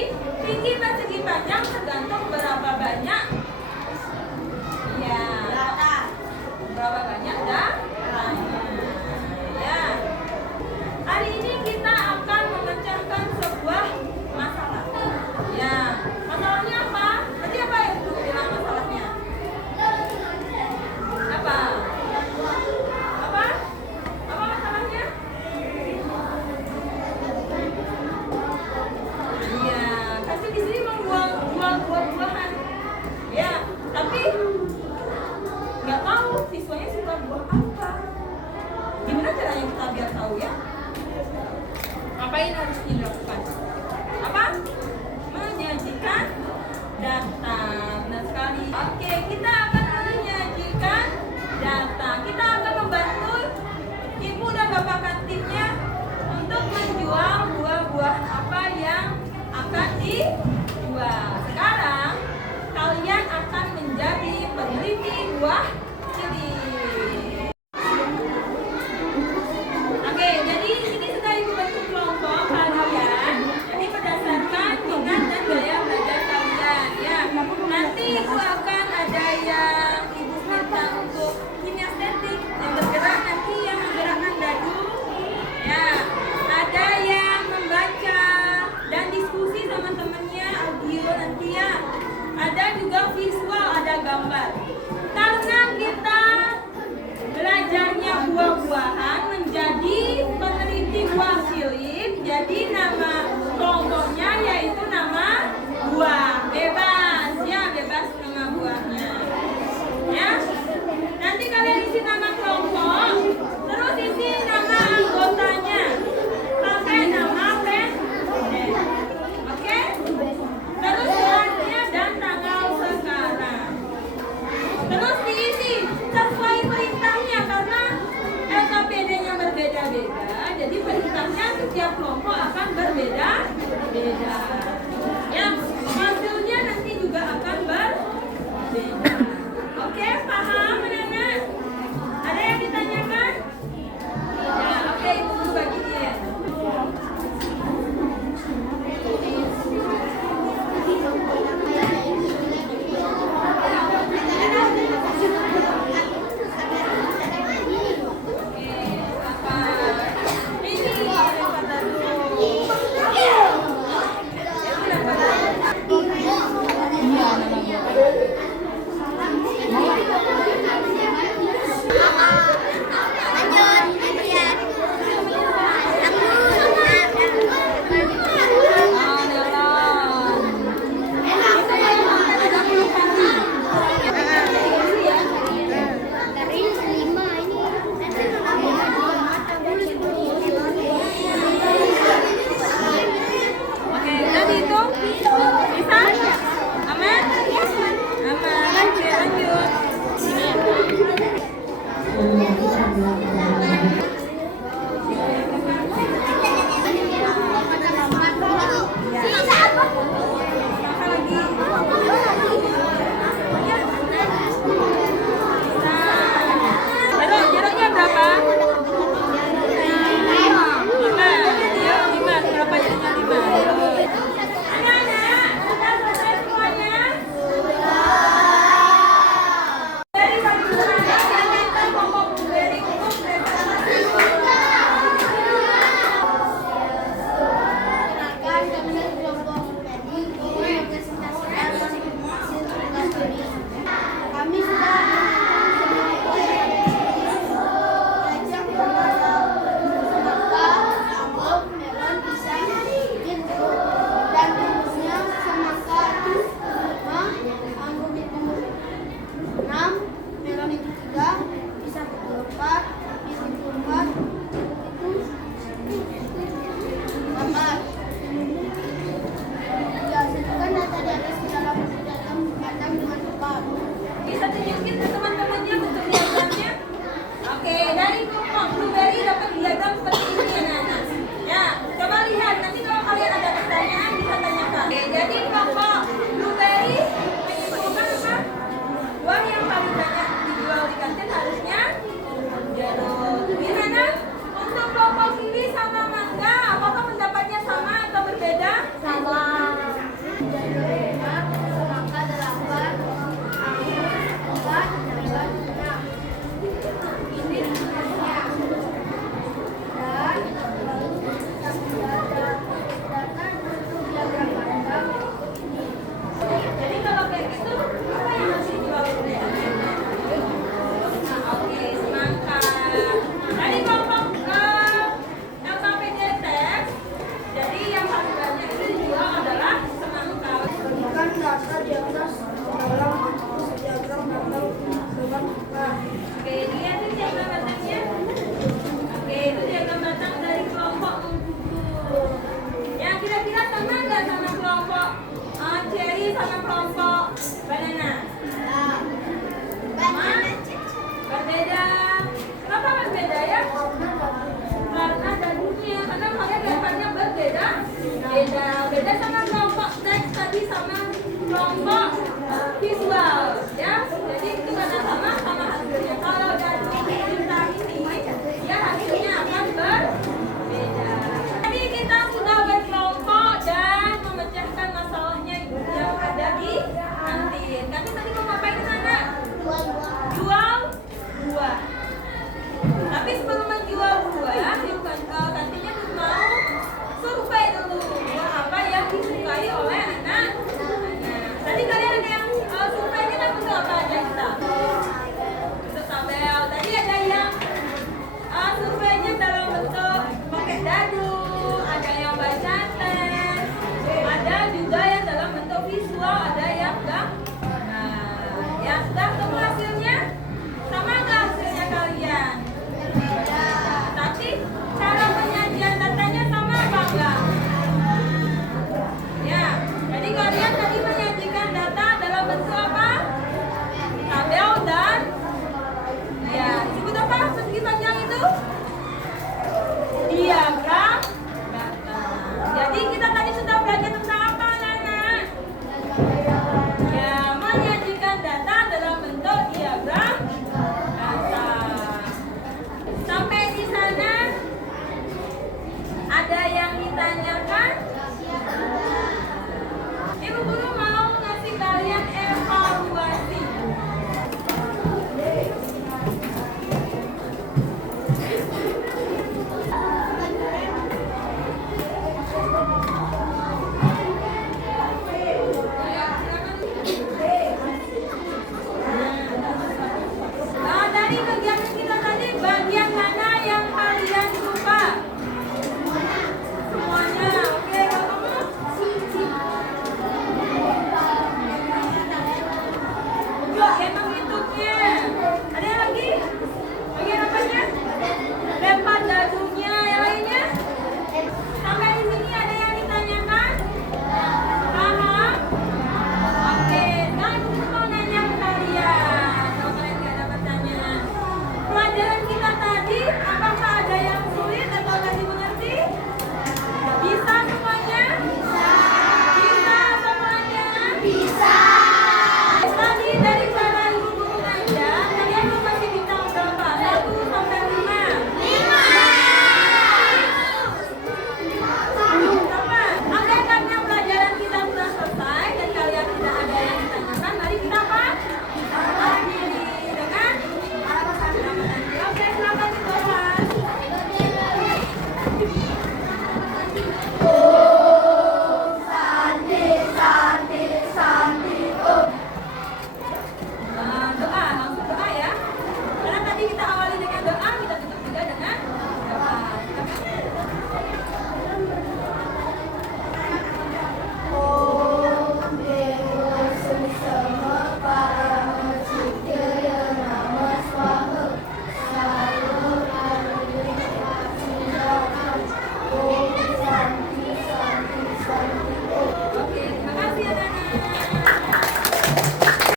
Jadi tinggi persegi panjang tergantung berapa banyak. Ya. Berapa banyak datanya. Ya. Hari ini kita akan memecahkan sebuah masalah. Ya. Masalahnya apa? Tadi apa yang Ibu bilang masalahnya? Apa? Apa? Apa masalahnya? Iya, kasi di sini membuang buah-buahan. Ya, tapi nggak tahu siswanya suka buah apa. Gimana caranya kita biar tahu ya? Apa yang harus dilakukan? Apa? Menyajikan data. Benar sekali. Oke, kita akan menyajikan data. Kita akan membantu ibu dan bapak kantinnya untuk menjual buah-buahan apa yang akan dijual. Sekarang kalian akan menjadi peneliti buah cilik. Oke, jadi ini sudah ibu bentuk kelompok kalian. Jadi berdasarkan minat dan gaya belajar kalian. Ya, nanti ibu akan ada yang ibu minta untuk kinestetik yang bergerak, nanti yang menggerakkan dadu. Ya, ada yang membaca dan diskusi sama temennya, audio nanti ya. Ada juga visual, ada gambar. Karena kita belajarnya buah-buahan menjadi peneliti buah cilik, jadi nama kelompoknya yaitu nama buah. Bebas ya, bebas nama buahnya. Ya, nanti kalian isi nama kelompok, terus isi nama anggotanya, pakai nama pendek. Oke? Terus bulannya dan tanggal sekarang. Terus diisi sesuai perintahnya karena LKPD-nya berbeda-beda. sana kelompok